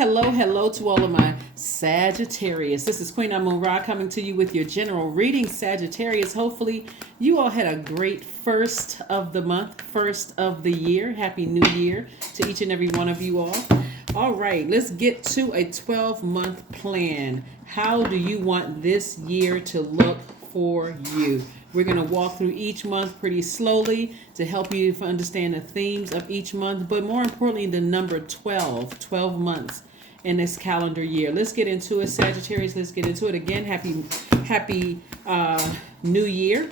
Hello to all of my Sagittarius. This is Queen Amun Ra coming to you with your general reading, Sagittarius. Hopefully, you all had a great first of the month, first of the year. Happy New Year to each and every one of you all. All right, let's get to a 12-month plan. How do you want this year to look for you? We're going to walk through each month pretty slowly to help you to understand the themes of each month, but more importantly, the number 12 months in this calendar year. Let's get into it, Sagittarius. Let's get into it again. Happy New Year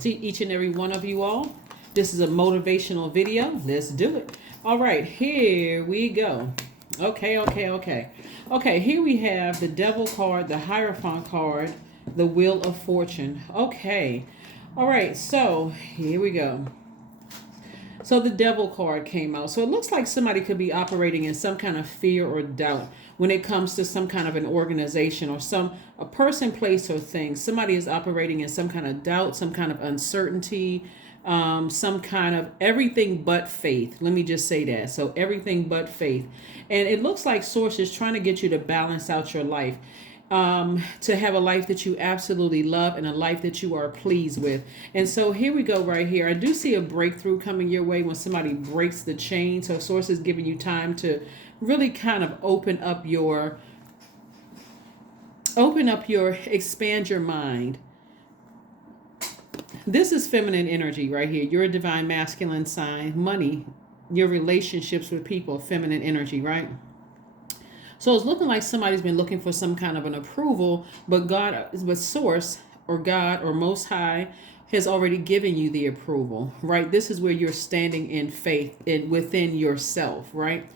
to each and every one of you all. This is a motivational video. Let's do it. All right, here we go. Okay, here we have the Devil card, the Hierophant card, the Wheel of Fortune. Okay. All right. So here we go. So the Devil card came out. So it looks like somebody could be operating in some kind of fear or doubt when it comes to some kind of an organization or a person, place, or thing. Somebody is operating in some kind of doubt, some kind of uncertainty, some kind of everything but faith. Let me just say that. So everything but faith. And it looks like Source is trying to get you to balance out your life. To have a life that you absolutely love and a life that you are pleased with. And so here we go right here. I do see a breakthrough coming your way when somebody breaks the chain. So Source is giving you time to really kind of expand your mind. This is feminine energy right here. You're a divine masculine sign. Money, your relationships with people, feminine energy, right? So it's looking like somebody's been looking for some kind of an approval, but Source or God or Most High has already given you the approval, right? This is where you're standing in faith within yourself, right?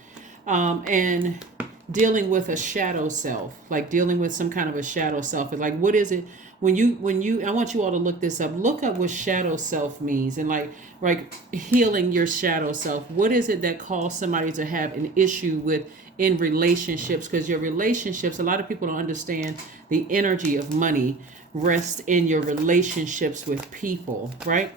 And dealing with a shadow self, like dealing with some kind of a shadow self. Like, what is it when you, I want you all to look this up. Look up what shadow self means and like healing your shadow self. What is it that caused somebody to have an issue with in relationships? Because your relationships, a lot of people don't understand the energy of money rests in your relationships with people, right?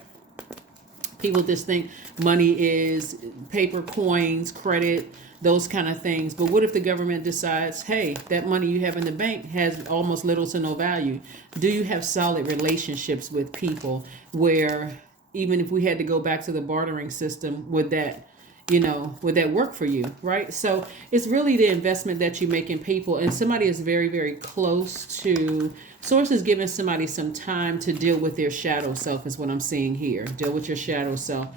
People just think money is paper, coins, credit, those kind of things. But what if the government decides, hey, that money you have in the bank has almost little to no value? Do you have solid relationships with people where even if we had to go back to the bartering system, would that work for you, right? So it's really the investment that you make in people. And somebody is very, very close to, Source is giving somebody some time to deal with their shadow self is what I'm seeing here. Deal with your shadow self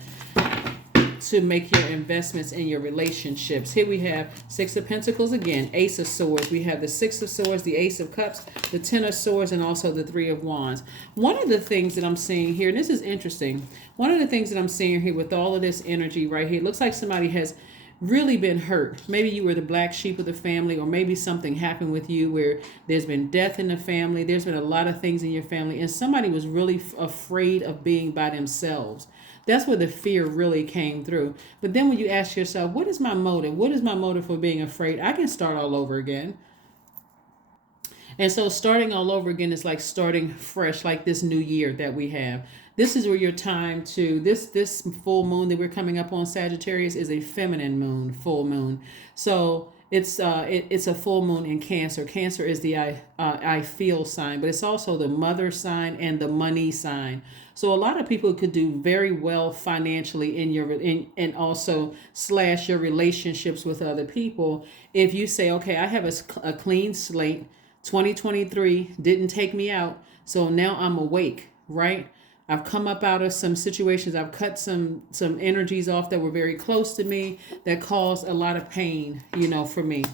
to make your investments in your relationships. Here we have Six of Pentacles again, Ace of Swords. We have the Six of Swords, the Ace of Cups, the Ten of Swords, and also the Three of Wands. One of the things that I'm seeing here, and this is interesting, one of the things that I'm seeing here with all of this energy right here, it looks like somebody has really been hurt. Maybe you were the black sheep of the family, or maybe something happened with you where there's been death in the family. There's been a lot of things in your family, and somebody was really afraid of being by themselves. That's where the fear really came through. But then when you ask yourself, what is my motive? What is my motive for being afraid? I can start all over again. And so starting all over again is like starting fresh, like this new year that we have. This is where your time to, this full moon that we're coming up on, Sagittarius, is a feminine moon, full moon. So it's a full moon in Cancer. Cancer is the I feel sign, but it's also the mother sign and the money sign. So a lot of people could do very well financially and also slash your relationships with other people if you say, okay, I have a clean slate. 2023 didn't take me out, so now I'm awake, right? I've come up out of some situations. I've cut some energies off that were very close to me that caused a lot of pain, for me.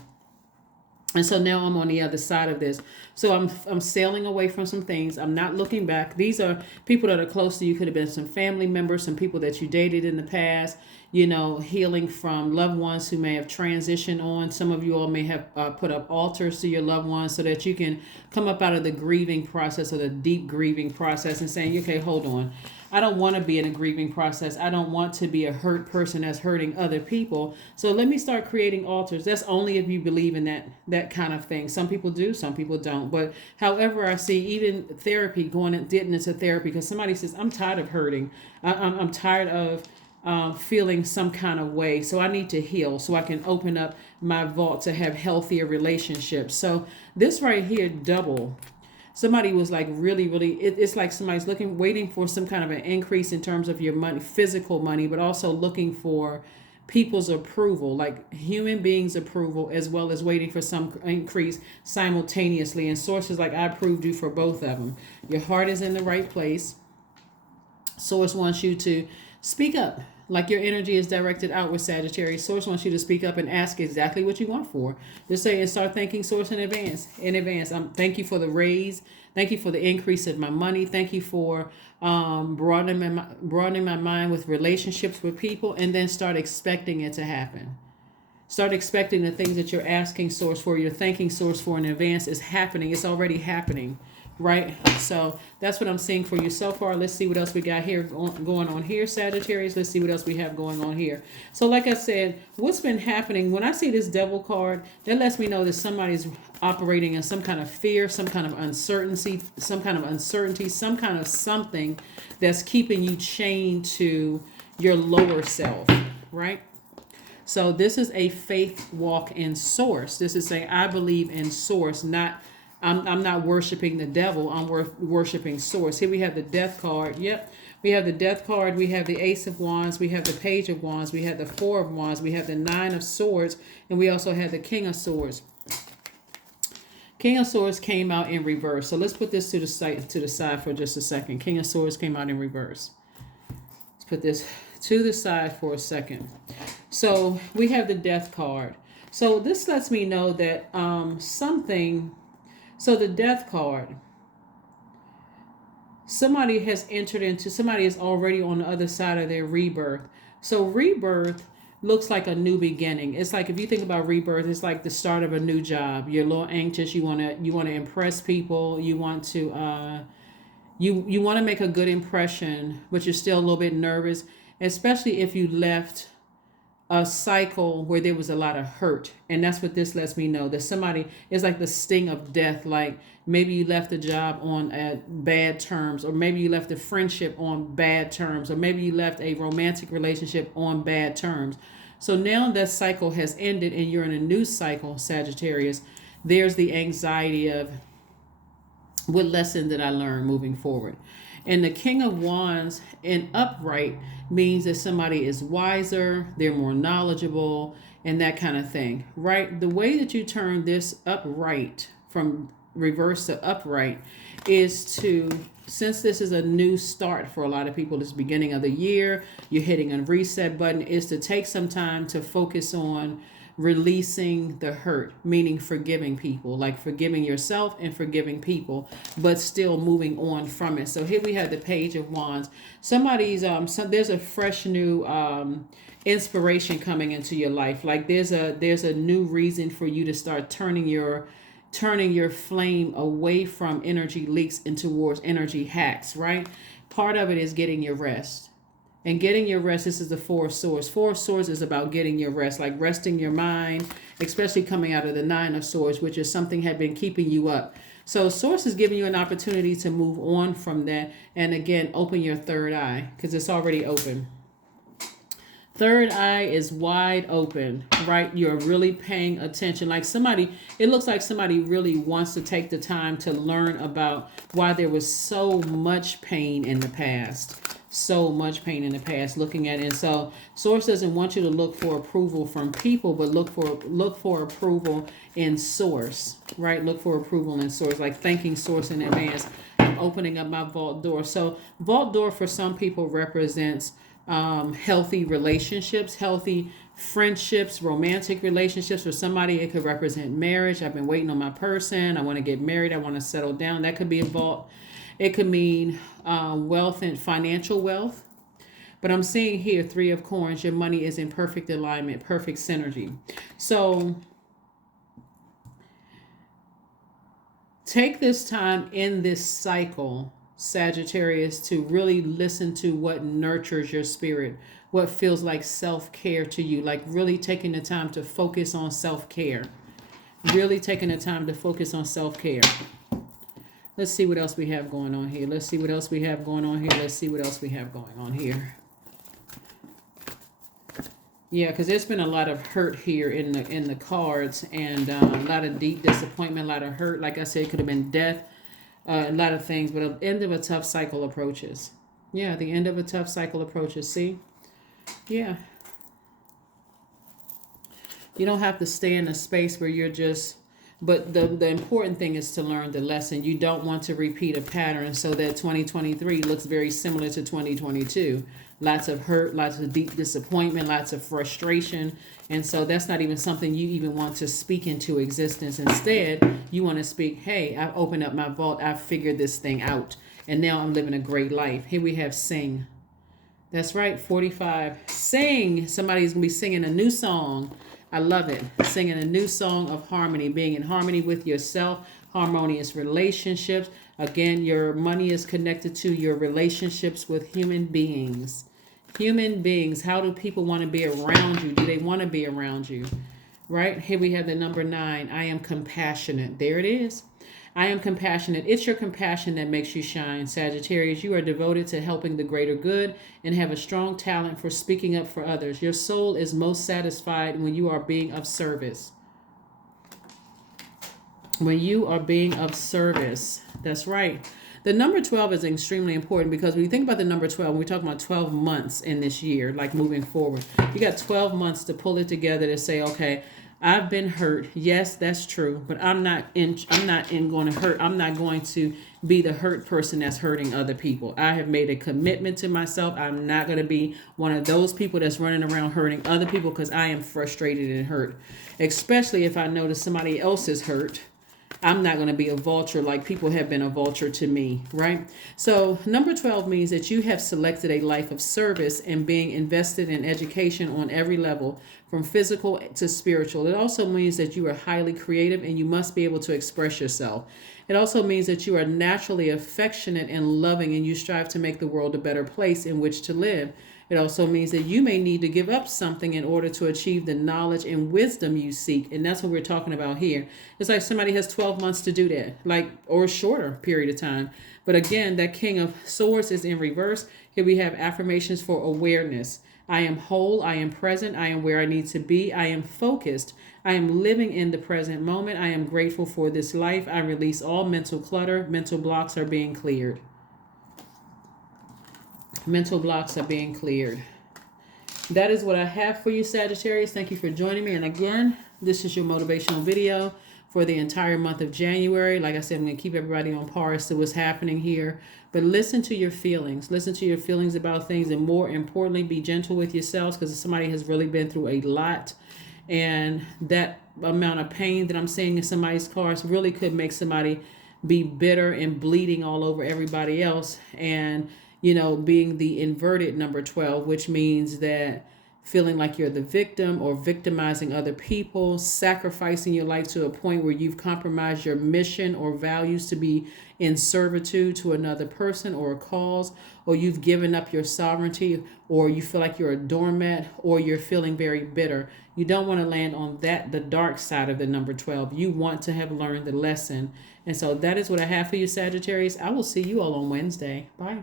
And so now I'm on the other side of this. So I'm sailing away from some things. I'm not looking back. These are people that are close to you. Could have been some family members, some people that you dated in the past, healing from loved ones who may have transitioned on. Some of you all may have put up altars to your loved ones so that you can come up out of the grieving process or the deep grieving process and saying, okay, hold on. I don't want to be in a grieving process. I don't want to be a hurt person that's hurting other people. So let me start creating altars. That's only if you believe in that kind of thing. Some people do, some people don't. But however, I see even therapy, getting into therapy, because somebody says, I'm tired of hurting. I'm tired of feeling some kind of way. So I need to heal so I can open up my vault to have healthier relationships. So this right here, double. Somebody was like really, it's like somebody's waiting for some kind of an increase in terms of your money, physical money, but also looking for people's approval, like human beings' approval, as well as waiting for some increase simultaneously. And sources like, I approved you for both of them. Your heart is in the right place. Source wants you to speak up. Like your energy is directed outward, Sagittarius. Source wants you to speak up and ask exactly what you want for. Just say and start thanking Source in advance. Thank you for the raise. Thank you for the increase of my money. Thank you for broadening my mind with relationships with people, and then start expecting it to happen. Start expecting the things that you're asking Source for, you're thanking Source for in advance is happening. It's already happening. Right? So that's what I'm seeing for you so far. Let's see what else we got here going on here, Sagittarius. Let's see what else we have going on here. So like I said, what's been happening, when I see this devil card, that lets me know that somebody's operating in some kind of fear, some kind of uncertainty, some kind of something that's keeping you chained to your lower self, right? So this is a faith walk in Source. This is saying, I believe in Source, I'm not worshiping the devil. I'm worshiping Source. Here we have the Death card. Yep. We have the Death card. We have the Ace of Wands. We have the Page of Wands. We have the Four of Wands. We have the Nine of Swords. And we also have the King of Swords. King of Swords came out in reverse. So let's put this to the side for just a second. King of Swords came out in reverse. Let's put this to the side for a second. So we have the Death card. So this lets me know that So the Death card, somebody is already on the other side of their rebirth. So rebirth looks like a new beginning. It's like, if you think about rebirth, it's like the start of a new job. You're a little anxious. You want to impress people. You want to you want to make a good impression, but you're still a little bit nervous, especially if you left a cycle where there was a lot of hurt. And that's what this lets me know, that somebody is like the sting of death. Like maybe you left a job on bad terms, or maybe you left a friendship on bad terms, or maybe you left a romantic relationship on bad terms. So now that cycle has ended and you're in a new cycle, Sagittarius. There's the anxiety of, what lesson did I learn moving forward? And the King of Wands in upright means that somebody is wiser, they're more knowledgeable, and that kind of thing, right? The way that you turn this upright from reverse to upright is to, since this is a new start for a lot of people, this beginning of the year, you're hitting a reset button, is to take some time to focus on releasing the hurt, meaning forgiving people, like forgiving yourself and forgiving people, but still moving on from it. So here we have the Page of Wands. Somebody's there's a fresh new inspiration coming into your life. Like there's a new reason for you to start turning your flame away from energy leaks and towards energy hacks, right? Part of it is getting your rest. And getting your rest, this is the Four of Swords. Four of Swords is about getting your rest, like resting your mind, especially coming out of the Nine of Swords, which is something had been keeping you up. So Source is giving you an opportunity to move on from that. And again, open your third eye, because it's already open. Third eye is wide open, right? You're really paying attention. Like it looks like somebody really wants to take the time to learn about why there was so much pain in the past. Looking at it. And so Source doesn't want you to look for approval from people, but look for approval in Source, right? Look for approval in Source, like thanking Source in advance. I'm opening up my vault door. So vault door for some people represents healthy relationships, healthy friendships, romantic relationships. For somebody, it could represent marriage. I've been waiting on my person. I want to get married. I want to settle down. That could be a vault. It could mean wealth and financial wealth. But I'm seeing here, Three of Coins, your money is in perfect alignment, perfect synergy. So take this time in this cycle, Sagittarius, to really listen to what nurtures your spirit, what feels like self-care to you, like really taking the time to focus on self-care. Really taking the time to focus on self-care. Let's see what else we have going on here. Let's see what else we have going on here. Yeah, because there's been a lot of hurt here in the cards, and a lot of deep disappointment, a lot of hurt. Like I said, it could have been death, a lot of things, but the end of a tough cycle approaches. Yeah, the end of a tough cycle approaches. See? Yeah. You don't have to stay in a space where you're just, but the important thing is to learn the lesson. You don't want to repeat a pattern so that 2023 looks very similar to 2022. Lots of hurt, lots of deep disappointment, lots of frustration. And so that's not even something you even want to speak into existence. Instead, you want to speak, hey, I've opened up my vault. I've figured this thing out. And now I'm living a great life. Here we have sing. That's right, 45. Sing. Somebody's going to be singing a new song. I love it. Singing a new song of harmony, being in harmony with yourself, harmonious relationships. Again, your money is connected to your relationships with human beings. Human beings. How do people want to be around you? Do they want to be around you? Right? Here we have the number 9. I am compassionate. There it is. I am compassionate. It's your compassion that makes you shine. Sagittarius, you are devoted to helping the greater good and have a strong talent for speaking up for others. Your soul is most satisfied when you are being of service. When you are being of service. That's right. The number 12 is extremely important because when you think about the number 12, we're talking about 12 months in this year, like moving forward. You got 12 months to pull it together to say, okay, I've been hurt. Yes, that's true. But I'm not going to hurt. I'm not going to be the hurt person that's hurting other people. I have made a commitment to myself. I'm not going to be one of those people that's running around hurting other people because I am frustrated and hurt. Especially if I notice somebody else is hurt. I'm not going to be a vulture like people have been a vulture to me, right? So number 12 means that you have selected a life of service and being invested in education on every level, from physical to spiritual. It also means that you are highly creative and you must be able to express yourself. It also means that you are naturally affectionate and loving and you strive to make the world a better place in which to live. It also means that you may need to give up something in order to achieve the knowledge and wisdom you seek. And that's what we're talking about here. It's like somebody has 12 months to do that, or a shorter period of time. But again, that King of Swords is in reverse. Here we have affirmations for awareness. I am whole. I am present. I am where I need to be. I am focused. I am living in the present moment. I am grateful for this life. I release all mental clutter. Mental blocks are being cleared. Mental blocks are being cleared. That is what I have for you, Sagittarius. Thank you for joining me. And again, this is your motivational video for the entire month of January. Like I said, I'm going to keep everybody on par as to what's happening here. But listen to your feelings. Listen to your feelings about things. And more importantly, be gentle with yourselves because somebody has really been through a lot. And that amount of pain that I'm seeing in somebody's cards really could make somebody be bitter and bleeding all over everybody else. And being the inverted number 12, which means that feeling like you're the victim or victimizing other people, sacrificing your life to a point where you've compromised your mission or values to be in servitude to another person or a cause, or you've given up your sovereignty, or you feel like you're a doormat, or you're feeling very bitter. You don't want to land on the dark side of the number 12. You want to have learned the lesson. And so that is what I have for you, Sagittarius. I will see you all on Wednesday. Bye.